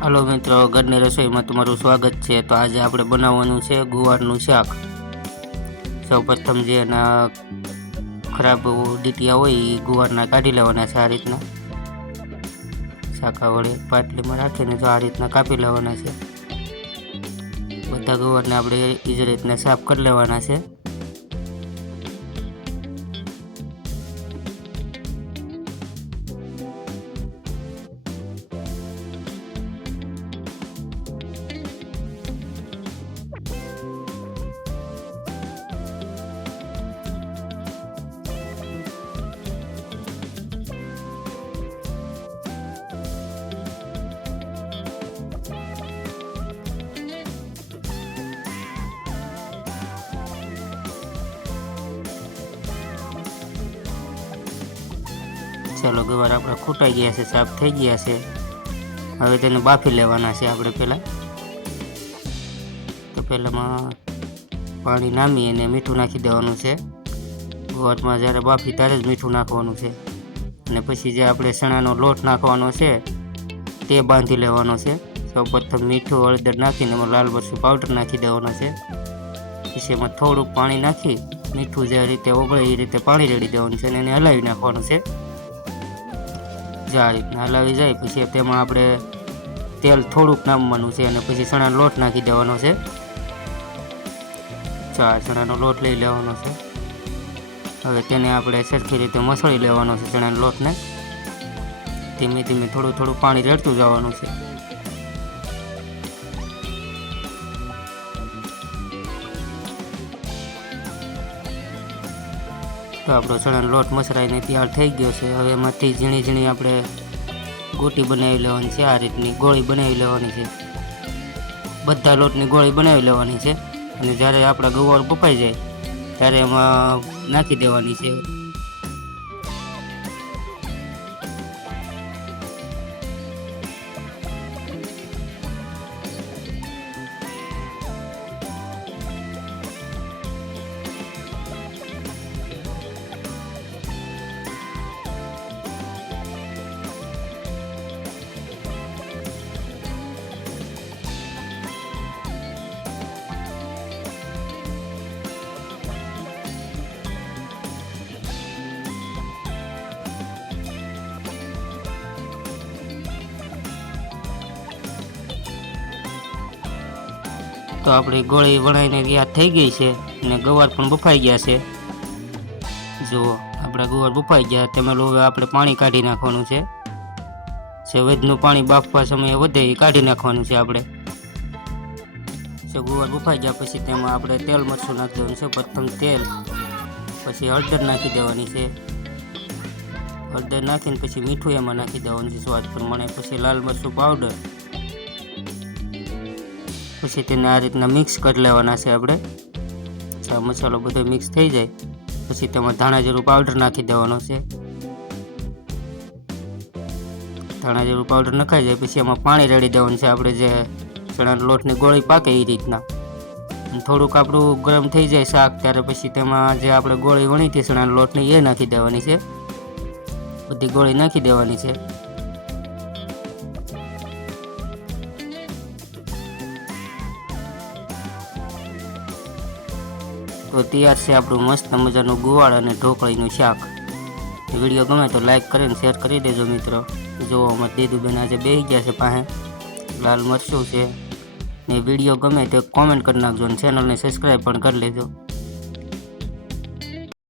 Hello मित्रों, घरनी रसोई में तमारू स्वागत है। तो आज આપણે બનાવવાનું છે ગુવારનું શાક। સૌપ્રથમ જે એના ખરાબ ડીટીયા હોય એ ગુવારના કાઢી લેવાના છે। આ રીતના શાકા વડે પાટલીમાં રાખીને જો આ રીતના કાપી લેવાના છે। બધા ગુવારને આપણે એ જ રીતના સાફ કરી લેવાના છે। चलो गवार अपना खूटाई गया है, साफ थी गया है। हवे तेने बाफी लेवाना है आपणे पहला। तो पहला में पानी नामी अने मीठू नाखी देवानुं छे। गुवार में ज्यारे बाफी त्यारे ज मीठू नाखवानुं छे अने पछी जे आपणे चणानो लोट नाखवानो छे ते बांधी लेवानो छे। सौप्रथम मीठू हळदर नाखीने एमां लाल मरचुं पाउडर नाखी देवानो छे। पछी एमां थोडुं पाणी नाखी मीठू जे रीते ओगळे ए रीते पाणी रेड़ी देवानुं छे अने एने हलावी नाखवानुं छे। आ रीतना हलावी जाए पछी तेमां आपणे तेल थोड़ुंक नाखवानुं छे अने पछी चणानो लोट नाखी देवानो छे। चणानो लोट लई लेवानो छे। हवे तेने आपणे सरखी रीते मसळी लेवानो छे। चणाना लोटने धीमे धीमे थोड़ुं थोड़ुं पाणी रेड़तुं जवानुं छे। तो आपणो चणानो लोट मसराईने तैयार थई गयो छे। हवे एमांथी झीणी झीणी आपणे गोटी बनावी लेवानी छे। आ रीतनी गोળી बनावी लेवानी छे। बधा लोटनी गोળી बनावी लेवानी छे अने ज्यारे आपणा गवार बफाई जाय त्यारे एमां नाखी देवानी छे। तो अपनी गोળી वणाईने तैयार थई गई है ने गवार पण बफाई गया है। जो अपना गवार बफाई गया तेमां हवे आपणे पाणी काढी नाखवानुं छे। सेवेजनुं पाणी बाफवा समये वधे ए काढी नाखवानुं छे आपणे। गवार बफाई गया पछी तेमां आपणे तेल मरचुं नाखी देवानुं छे। प्रथम तेल पछी हळदर नाखी देवानी छे। हळदर नाखीने पछी मीठुं एमां नाखी देवानुं छे स्वाद प्रमाणे। पछी लाल मरचुं पाउडर पछी तेने आ रीतना मिक्स कर लेवाना छे आपणे। मसालो बधो मिक्स थई जाय पछी तेमां धाणा जीरुं पाउडर नाखी देवानो छे। धाणा जीरुं पाउडर नखाई जाय पछी एमां पाणी रेड़ी देवानुं छे। आपणे जे चणाना लोटनी गोળી पाके ए रीतना थोडुंक आपणुं गरम थई जाय शाक त्यारे पछी तेमां जे आपणे गोળી वणी हती चणाना लोटनी ए नाखी देवानी छे। बधी गोળી नाखी देवानी छे। तो तैयार से आपणुं मस्त मजानुं गुवार अने ढोकळीनुं शाक। विडियो गमे तो लाइक करीने शेर करी देजो मित्रों। जो अमर दीदूबेन आज बेही गया है पाहे लाल मरचुं छे ने विडियो गमे तो कॉमेंट कर नाखजो। चेनल ने सब्सक्राइब पण कर लेजो।